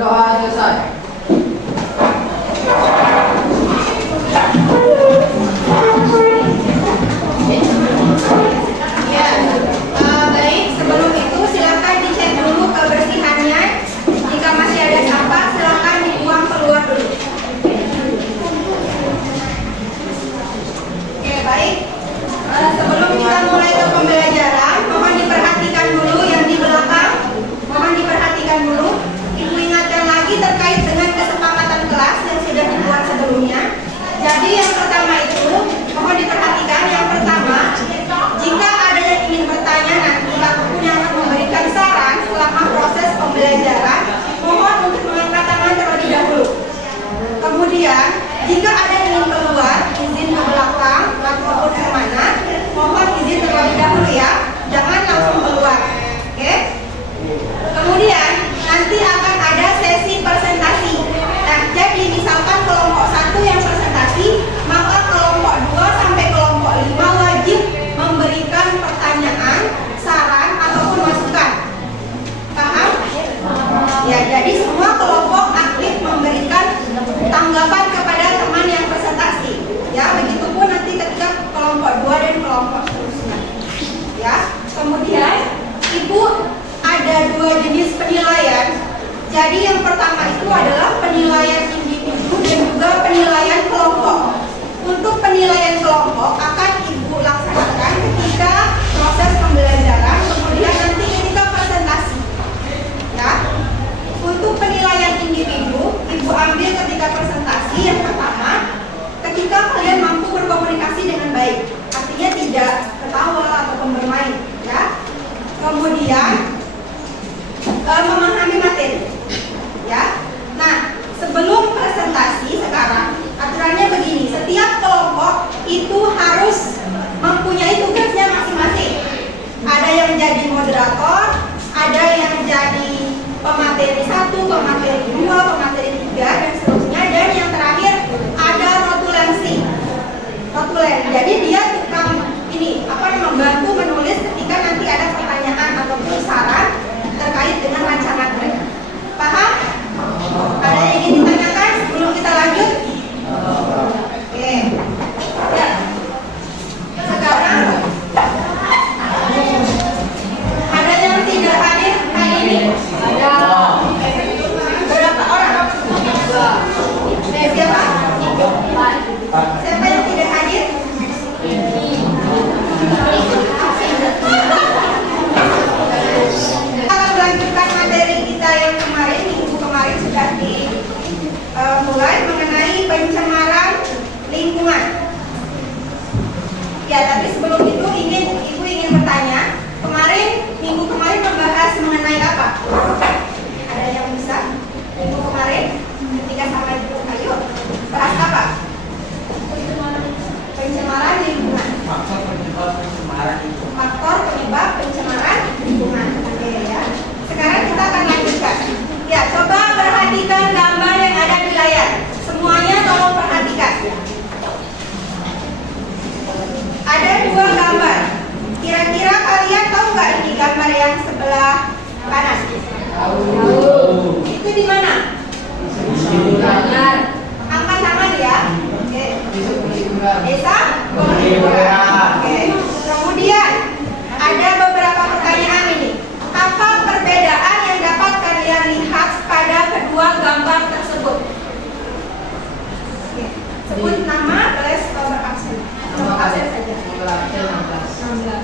Berdoa selesai. Baik, sebelum itu silakan dicek dulu kebersihannya. Jika masih ada sampah, silakan dibuang keluar dulu. Oke, baik. Sebelum kita mulai ke pembelajaran, mohon diperhatikan dulu yang di belakang. Mohon diperhatikan dulu. Ibu ingatkan lagi terkait dengan kesepakatan kelas yang sudah dibuat sebelumnya. Jadi yang pertama itu, mohon diperhatikan yang pertama, jika ada yang ingin bertanya nanti ataupun yang akan memberikan saran selama proses pembelajaran, mohon untuk mengangkat tangan terlebih dahulu. Kemudian, jika ada yang ingin keluar, izin ke belakang ataupun kemana, mohon izin terlebih dahulu ya, jangan langsung keluar. Oke? Kemudian, nanti akan ada sesi presentasi. Nah, jadi misalkan kelompok 1 yang presentasi, maka kelompok 2 sampai kelompok 5 wajib memberikan pertanyaan, saran, ataupun masukan. Paham? Ya, jadi semua kelompok aktif memberikan tanggapan kepada teman yang presentasi. Ya, begitupun nanti ketika kelompok 2 dan kelompok seterusnya. Ya, kemudian Ibu ada 2 jenis penilaian. Jadi yang pertama itu adalah penilaian individu dan juga penilaian kelompok. Untuk penilaian kelompok akan Ibu laksanakan ketika proses pembelajaran, kemudian nanti ketika presentasi. Ya. Untuk penilaian individu, Ibu ambil ketika presentasi yang pertama, ketika kalian mampu berkomunikasi dengan baik, artinya tidak ketawa ataupun bermain, ya. Kemudian memahami materi, ya. Nah, sebelum presentasi sekarang aturannya begini, setiap kelompok itu harus mempunyai tugasnya masing-masing. Ada yang jadi moderator, ada yang jadi pemateri 1, pemateri 2, pemateri 3 dan seterusnya, dan yang terakhir ada notulensi. Jadi dia tukang ini membantu menulis ketika nanti ada pertanyaan ataupun saran terkait dengan rancangan mereka. Paham? Ada yang ingin ditanyakan sebelum kita lanjut? Oke. Ya. Sekarang ada yang tidak hadir hari ini? Ada. Berapa orang? Siapa? Siapa yang tidak hadir? Kita akan melanjutkan materi kita yang kemarin, minggu kemarin sudah dimulai mengenai pencemaran lingkungan. Ya, tapi sebelum itu Ibu ingin bertanya, minggu kemarin membahas mengenai apa? Ada yang bisa? Minggu kemarin ketika sampai di ayo bahas apa? Pencemaran lingkungan. Faktor penyebab pencemaran lingkungan. Faktor penyebab pencemaran lingkungan. Oke ya. Sekarang kita akan lanjutkan. Ya, coba perhatikan gambar yang ada di layar. Semuanya tolong perhatikan. Ada 2 gambar. Kira-kira kalian tahu nggak ini gambar yang sebelah kanan? Tahu. Itu di mana? Angkat tangan ya. Oke. Desa Kolibura. Oke. Kemudian ada beberapa pertanyaan ini. Apa perbedaan yang dapat kalian lihat pada kedua gambar tersebut? Oke. Sebut nama, tulis nomor absen. Nomor absen saja. Nomor absen 16. 16.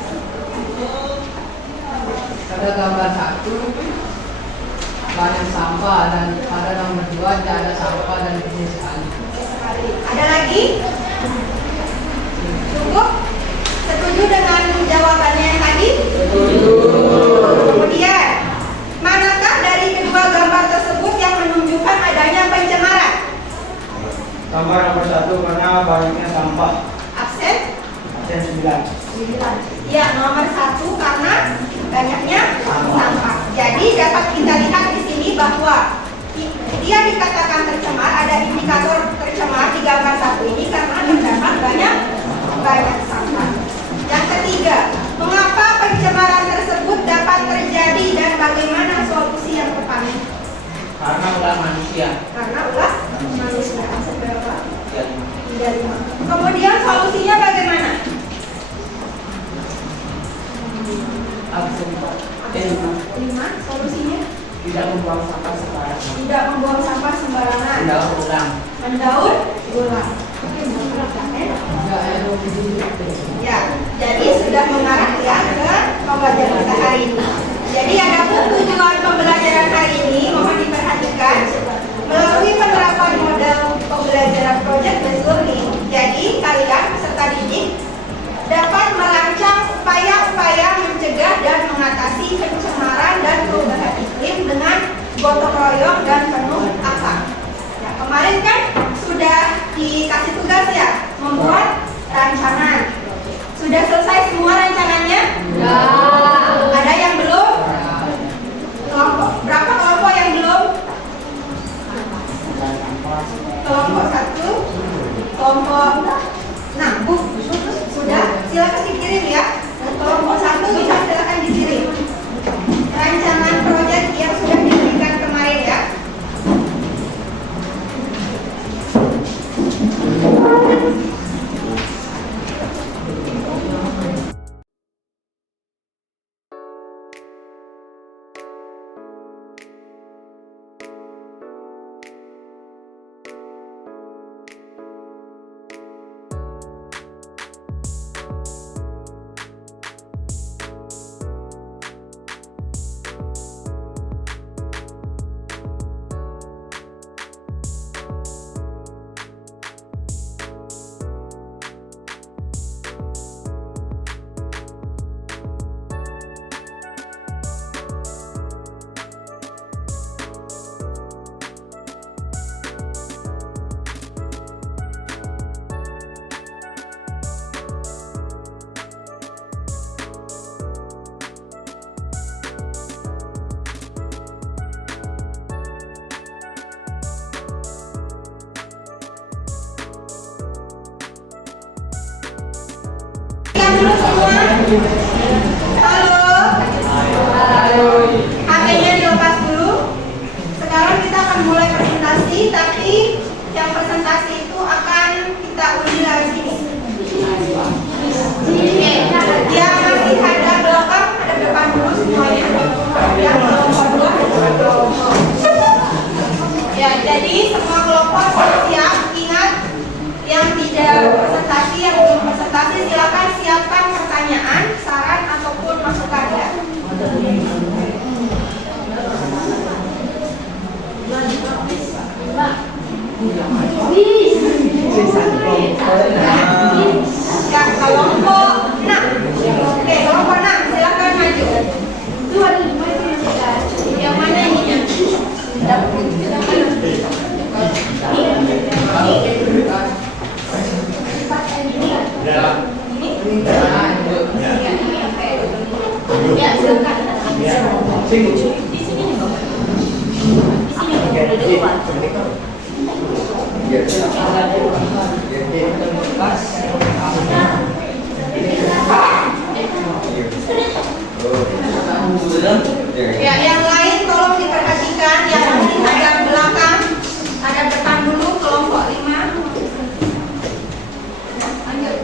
Pada gambar 1 banyak sampah, dan pada nomor 2 tidak ada sampah dan kecil sekali. Ada lagi? Cukup? Setuju dengan jawabannya yang tadi? Setuju. Kemudian, manakah dari kedua gambar tersebut yang menunjukkan adanya pencemaran? Gambar nomor 1 karena banyaknya sampah. Absen? Absen 9. Ya, nomor 1 karena banyaknya sampah. Jadi dapat kita lihat di sini bahwa dia dikatakan tercemar, ada indikator tercemar di gambar 1 ini karena terdapat banyak sampah. Yang ketiga, mengapa pencemaran tersebut dapat terjadi dan bagaimana solusi yang tepat? Karena ulah 5. Solusinya? Tidak membuang sampah sembarangan. Tidak membuang sampah sembarangan. Mendaur ulang. Mendaur ulang. Ya, jadi sudah mengarah ya ke pembelajaran kita hari ini. Jadi ada tujuan pembelajaran hari ini mohon diperhatikan. Melalui penerapan model pembelajaran project based learning, jadi kalian peserta didik dapat merancang upaya-upaya mencegah dan mengatasi pencemaran dan perubahan iklim dengan gotong royong dan penuh akal. Nah, kemarin kan sudah dikasih tugas ya, membuat rancangan. Sudah selesai semua rancangannya? Ya. Ada yang belum? Kelompok berapa kelompok yang belum? Kelompok 1, kelompok 6. Sudah, silakan dikirim ya. Kelompok 1 bisa silakan dikirim rancangan proyek yang sudah diberikan kemarin ya. Halo. HP-nya dilepas dulu. Sekarang kita akan mulai presentasi, tapi yang presentasi itu akan kita uji dari sini. Yang masih ada belakang, ada depan dulu semuanya. Yang kelompok 2. Ya, jadi semua kelompok siap. Ingat, yang tidak presentasi, yang belum presentasi, silakan siapkan pertanyaan, saran ataupun masukan ya. Ya, kelompok 6. Oke, kelompok 6 silakan maju. Yang mana ini? Ya, silakan. Di sini juga. Di sini ada depan. Ya, yang lain tolong diperhatikan. Yang mungkin ada belakang, ada depan dulu, kelompok 5. Lanjut.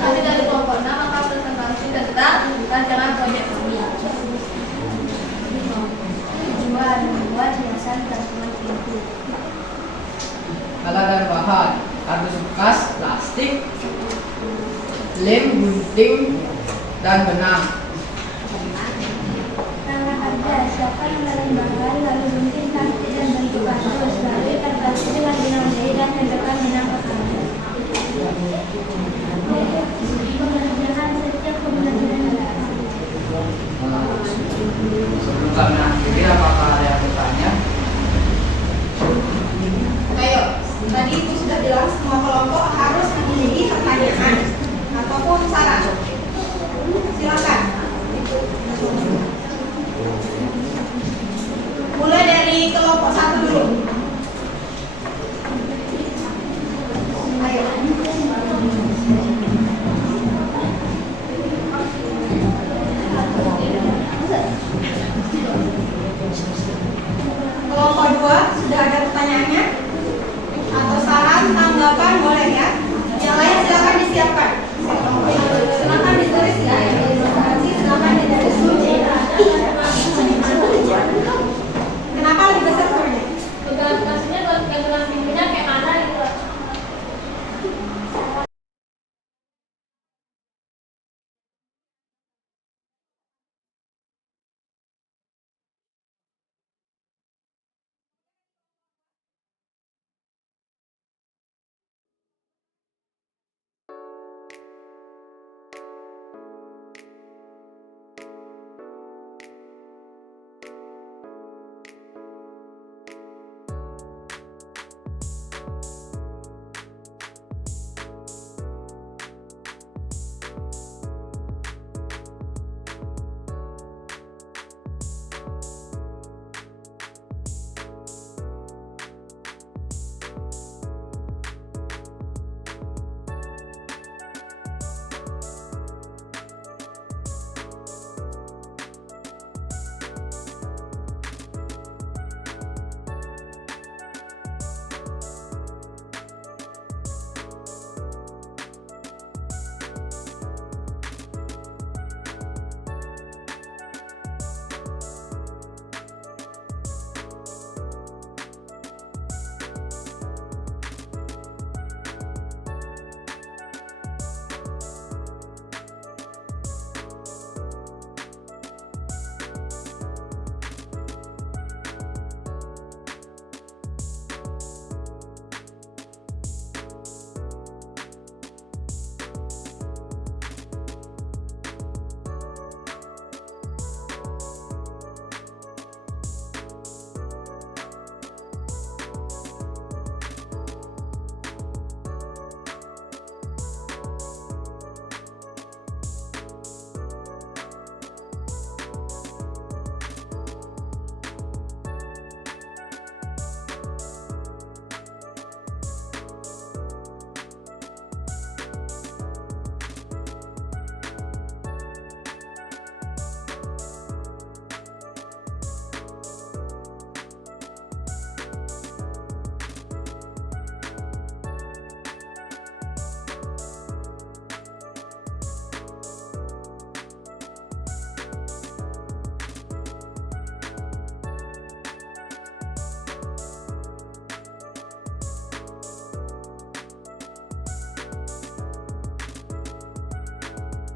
Kami dari kelompok 6 akan presentasi tentang rancangan proyek kami. Tujuan membuat hiasan gantungan pintu. Alat dan bahan: kardus bekas, plastik, lem, gunting, dan benang. Nama kerja, siapkan lembaran bahan, lalu gunting, kaki, dan bentuk kardus, lalu ikat batu dengan benang jahit dan tegakkan benang ke kanan. Pengerjaan setiap pembelajaran. Sebelum kami akhiri, apakah ada yang bertanya? Ayo, tadi itu sudah jelas semua kelompok harus memiliki pertanyaan ataupun saran. Silakan. Mulai dari kelompok 1 dulu. 8 boleh ya. Yang lain silakan disiapkan. Silakan ditulis ya. Silakan ditulis. Kenapa lebih besar skornya? Maksudnya kalau kegelang tingginya kayak mana gitu.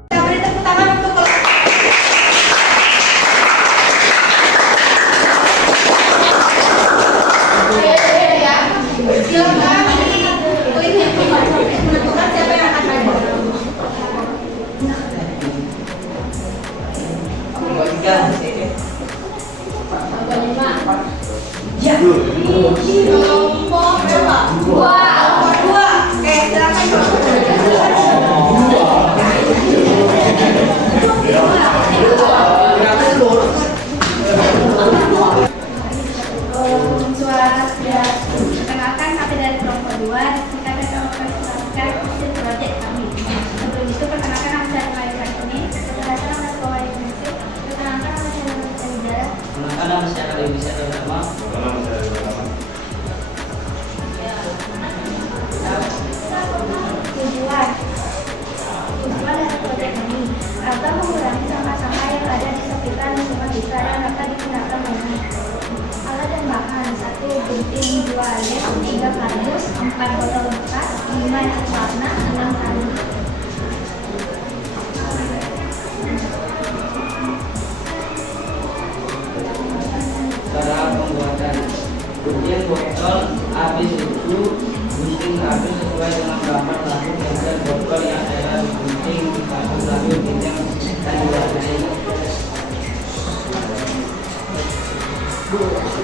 Kita beri tepuk tangan untuk kelompok. Ya, silakan ditulis menentukan siapa yang akan maju. Kelompok berapa? 2. Kelompok 2. Oke, silakan Perkenalkan kami dari kelompok 2. Kita akan mempresentasikan hasil proyek kami. Sebelum itu perkenalkan nama saya Maria ini. Perkenalkan nama saya Kawai Messi. Perkenalkan nama saya Wijaya. Perkenalkan nama saya Kali Bisa Dharma. Tujuan dari proyek ini agar mengurangi sampah-sampah yang ada di sekitar lingkungan kita yang dapat digunakan lagi. Alat dan bahan 1 gunting, 2 lem, 3 kardus, 4 botol bekas, 5 yang warna, 6 tali. Cara pembuatan gunting botol habis itu gunting kardus sesuai dengan gambar lalu kemudian botol yang ada di gunting kardus lalu jenjang dan diwarnai.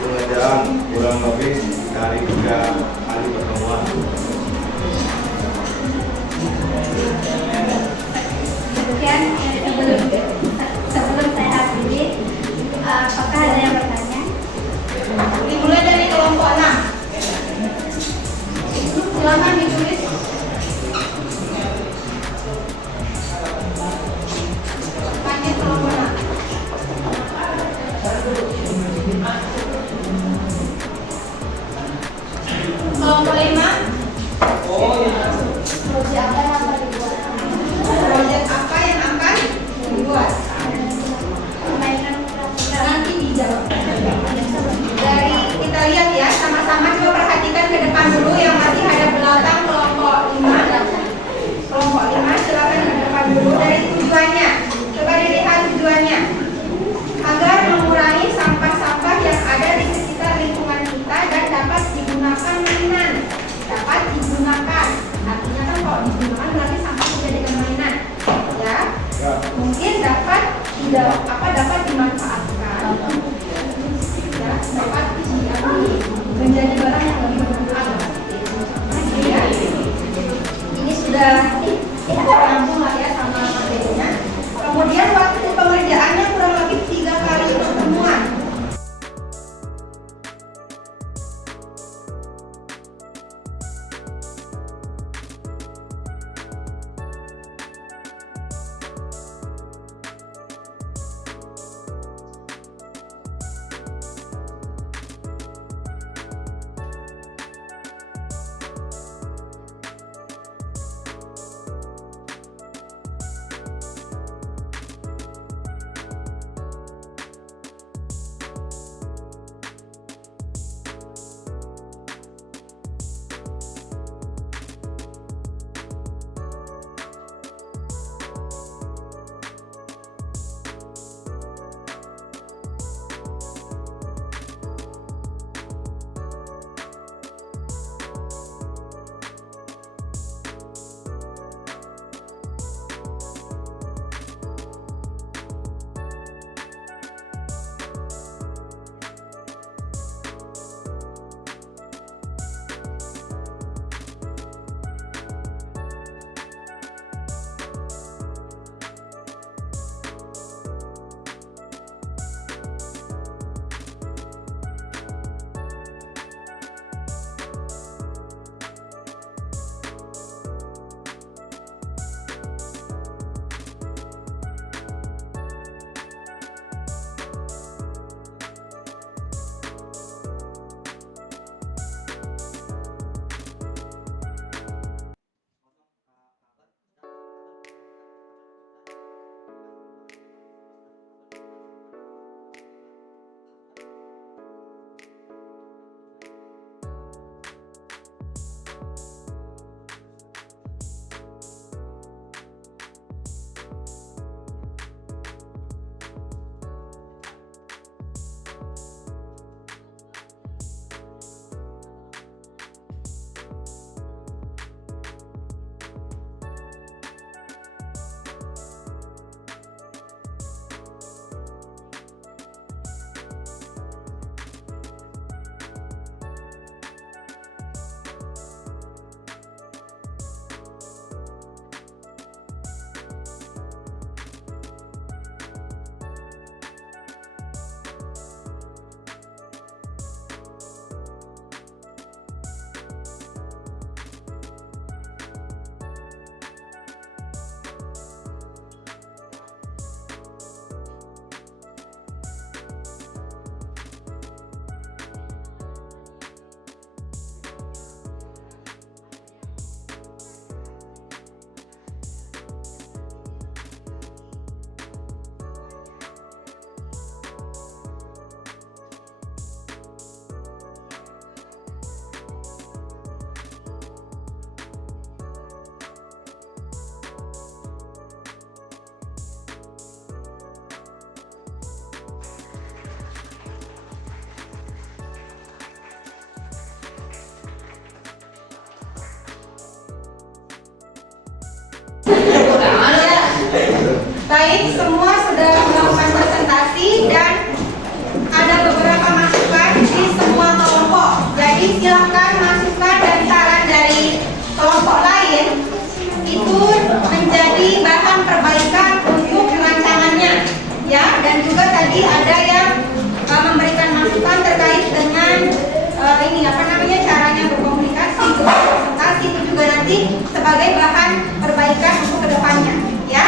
Pengajaran kurang lebih dari 3 kali pertemuan. Kemudian sebelum saya akhiri, apakah ada yang bertanya? dimulai dari kelompok 6. Silakan ditulis. Lanjut kelompok 6. Kelompok 5. Proyek apa yang akan dibuat? Proyek apa yang akan dibuat? Permainan pramuka. Nanti dijawab. Dari kita lihat ya, sama-sama coba perhatikan ke depan dulu yang masih ada belakang kelompok 5. Kelompok 5 silakan ke depan dulu. Dari tujuannya, coba dilihat tujuannya. Agar mengurangi sampah-sampah yang ada di sekitar lingkungan kita dan dapat digunakan mainan. Dapat digunakan. Artinya kan kalau digunakan berarti sampah dijadikan mainan. Ya. Mungkin dapat dimanfaatkan. Ya, dapat menjadi barang yang lebih bermanfaat. Ya. Ini sudah nyambung lah ya sama materinya. Kemudian waktu pengerjaannya kurang lebih 3 kali pertemuan. Baik, semua sudah melakukan presentasi dan ada beberapa masukan di semua kelompok. Jadi silakan masukan dan saran dari kelompok lain itu menjadi bahan perbaikan untuk rancangannya, ya. Dan juga tadi ada yang memberikan masukan terkait dengan caranya berkomunikasi, berpresentasi, itu juga nanti sebagai bahan perbaikan untuk kedepannya, ya.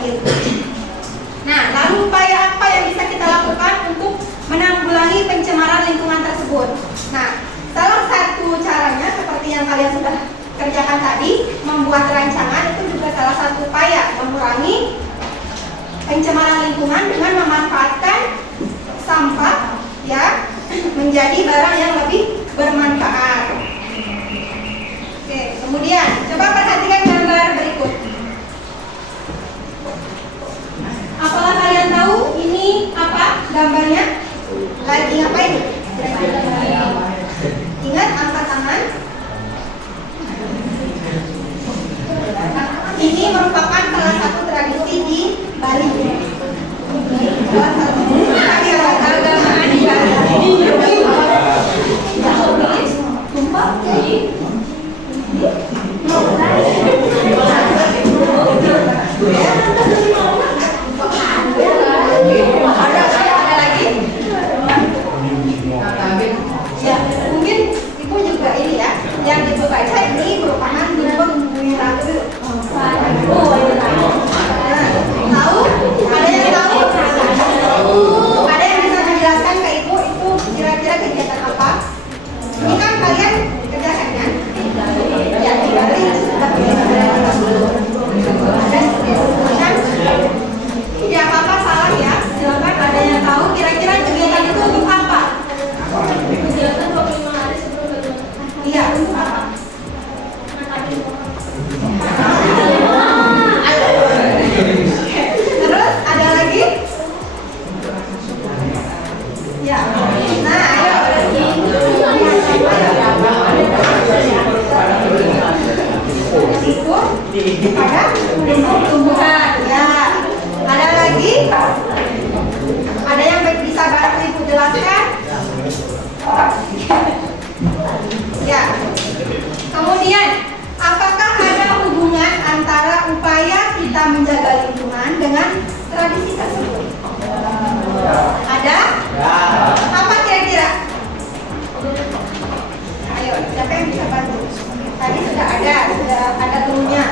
terakhir. Nah, lalu upaya apa yang bisa kita lakukan untuk menanggulangi pencemaran lingkungan tersebut? Nah, salah satu caranya seperti yang kalian sudah kerjakan tadi, membuat rancangan itu juga salah satu upaya mengurangi pencemaran lingkungan dengan memanfaatkan sampah ya menjadi barang yang lebih bermanfaat. Oke, kemudian coba perhatikan gambar berikut. Apakah kalian tahu ini apa gambarnya? Lagi ngapain? Ingat, angkat tangan. Ini merupakan salah satu tradisi di Bali. Salah satu keagamaan di Bali. Ada lagi? Ya, mungkin ibu juga ini ya. Yang ibu baca ini merupakan lumbung wiratu. Tahu? Ada yang tahu? Ada yang bisa menjelaskan ke ibu itu kira-kira kegiatan apa? Ini kan kalian kerjakan kan? Ya, di Bali sudah tidak apa-apa salah ya. Silakan, ada yang tahu kira-kira kegiatan itu untuk apa? Kegiatan 25 hari sebelum berbulan. Iya, untuk apa? Terus ada lagi? Ya. Nah, ayo. Pada tumbuh-tumbuhan. Ya. Ada lagi? Ada yang bisa bantu ibu jelaskan? Ya. Kemudian, apakah ada hubungan antara upaya kita menjaga lingkungan dengan tradisi tersebut? Ada? Apa kira-kira? Ayo, siapa yang bisa bantu? Tadi sudah ada dulunya.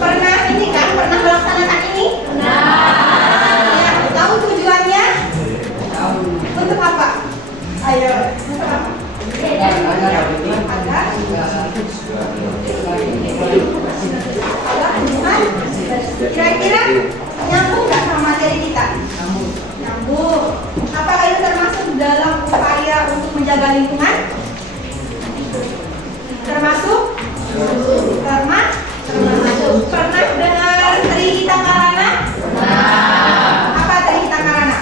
Pernah ini kan? Pernah melaksanakan ini? Ya, tahu tujuannya? Untuk apa? Ayo, untuk apa? Kira-kira nyambung nggak sama materi kita? Nyambung. Apakah itu termasuk dalam upaya untuk menjaga lingkungan? Termasuk? Termasuk. Pernah dengar Trihita Karana? Apa Trihita Karana?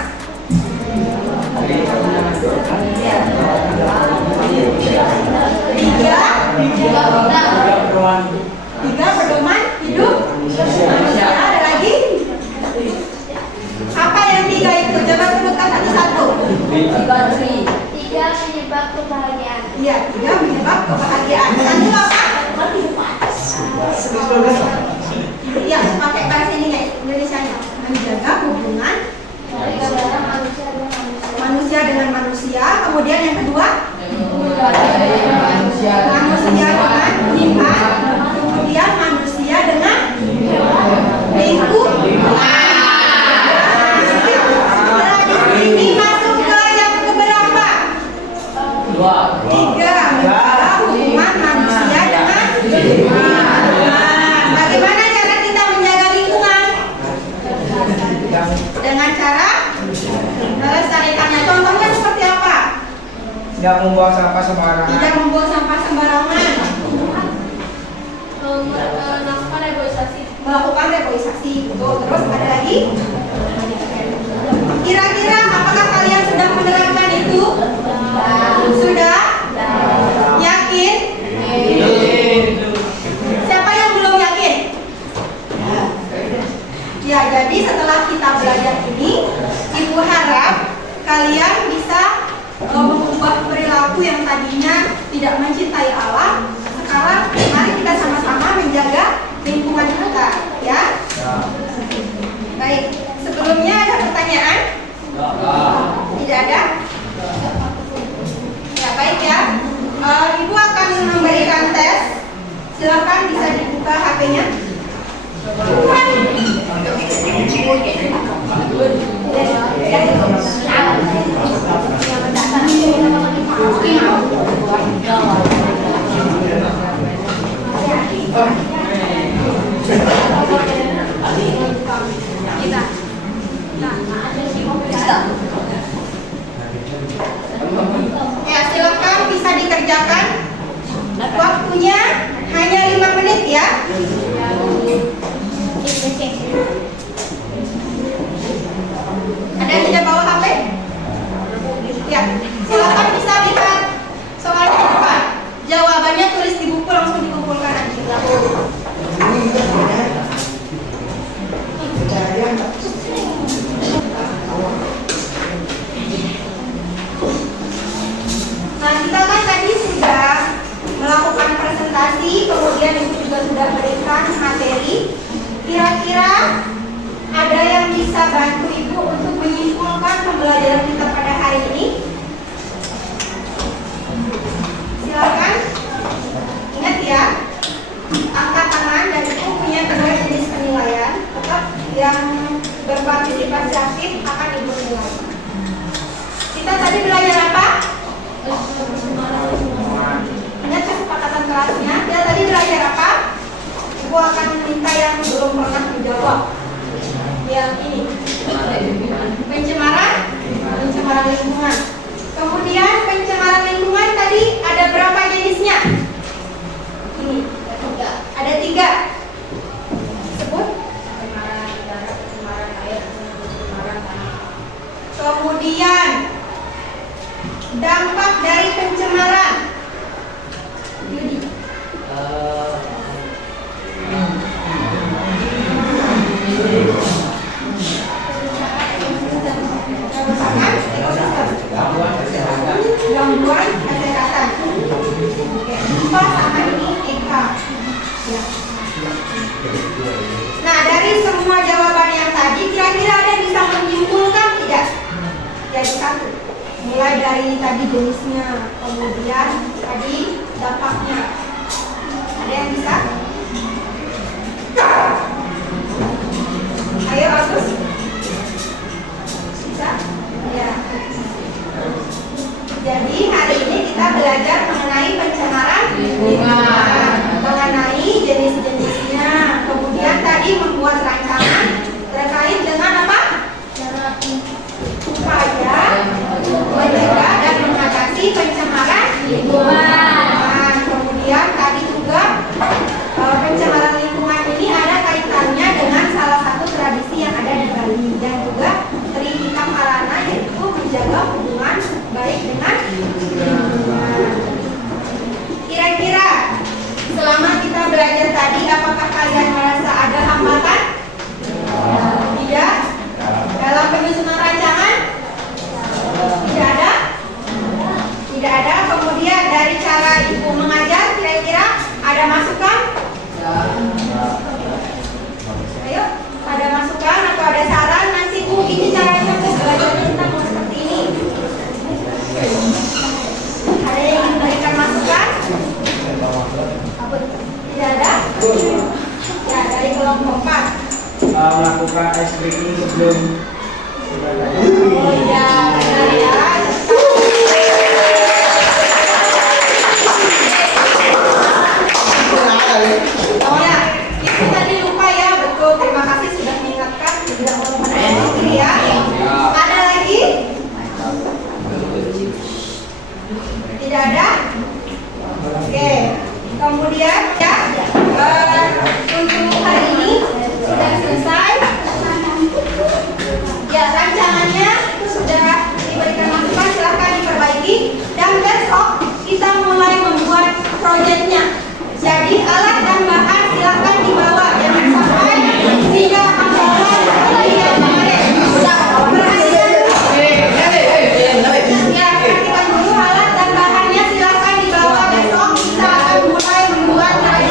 Tiga pedoman hidup manusia. Ada lagi? Apa yang tiga itu? Coba sebutkan satu-satu. Tiga penyebab kebahagiaan. Iya, tiga penyebab kebahagiaan. Satu apa? Iya, pakai bahasa Indonesia-nya. Menjaga hubungan manusia dengan manusia. Kemudian yang kedua, manusia dengan Tuhan. Kemudian manusia dengan lingkungan. Ini masuk ke yang keberapa? Tiga. Menjaga hubungan manusia dengan lingkungan. Bagaimana cara kita menjaga lingkungan? Dengan cara melestarikannya. Contohnya seperti apa? Tidak membuang sampah sembarangan. Tidak membuang sampah sembarangan. Melakukan reboisasi. Melakukan reboisasi. Betul. Terus ada lagi? Kira-kira apakah kalian sudah menerapkan itu? Sudah? Yakin? Siapa yang belum yakin? Ya, jadi setelah kita belajar ini, Ibu harap kalian bisa mengubah perilaku yang tadinya tidak Silakan bisa dibuka HP-nya. Ya, silakan bisa dikerjakan. Waktunya hanya 5 menit ya. Ada yang tidak bawa HP? Ya, silakan bisa lihat soalnya di depan. Jawabannya tulis di buku langsung dikumpulkan nanti. Nah, kita kan tadi sudah melakukan presentasi, kemudian Ibu juga sudah berikan materi. Kira-kira ada yang bisa bantu Ibu untuk menyimpulkan pembelajaran kita pada hari ini? Silakan. Ingat ya, angkat tangan dan Ibu punya 2 jenis penilaian. Tetap yang berpartisipasi aktif akan Ibu nilai. Kita tadi belajar apa? Ingat kesepakatan kelasnya. Kita tadi belajar apa? Ibu akan minta yang belum pernah menjawab. Yang ini, pencemaran lingkungan. Kemudian pencemaran lingkungan tadi ada berapa jenisnya? Ini ada 3. Sebut. Pencemaran udara, pencemaran air, pencemaran tanah. Kemudian dampak dari pencemaran. Yudi. Gangguan kesehatan. Oke, sama ini Eka. Ya. Nah, dari semua jawaban yang tadi, kira-kira ada yang bisa menyimpulkan tidak? Jadi 1. Mulai dari tadi jenisnya, kemudian tadi dampaknya. Ada yang bisa? Ayo Agus. Bisa? Ya. Jadi hari ini kita belajar mengenai pencemaran lingkungan, mengenai jenis-jenisnya. Kemudian tadi membuat rancangan terkait dengan apa? Upaya mencegah dan mengatasi pencemaran lingkungan. Kemudian tadi juga pencemaran lingkungan ini ada kaitannya dengan salah satu tradisi yang ada di Bali dan juga Trihita Karana, yaitu menjaga hubungan baik dengan lingkungan. Kira-kira selama kita belajar tadi, apakah kalian merasa ada hambatan? Tidak. Dalam penyusunan rancangan? Tidak ada? Tidak ada. Kemudian dari cara Ibu mengajar, kira-kira ada masukan? Ayo, ada masukan atau ada saran? Nanti Bu, ini caranya belajarnya kita mau seperti ini. Ada yang ingin memberikan masukan? Tidak ada? Ya, dari kelompok 4. Melakukan ice breaking sebelum Oh iya, benar ya. Oh ya, itu tadi lupa ya, betul. Terima kasih sudah mengingatkan. Tidak melupakan ya. Ada lagi? Tidak ada? Oke. Kemudian ya, untuk hari ini sudah selesai. Ya, rancangannya itu sudah diberikan masukan, silahkan diperbaiki. Dan besok kita mulai membuat proyeknya. Jadi alat dan bahan silahkan dibawa, jangan sampai tidak membawa yang kemarin. Perhatikan dulu alat dan bahannya silahkan dibawa. Besok kita akan mulai membuat proyek.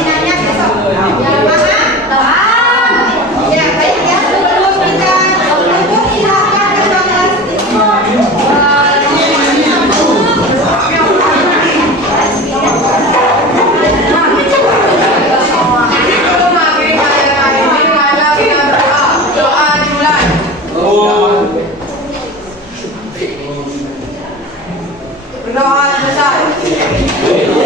Berdoa selesai.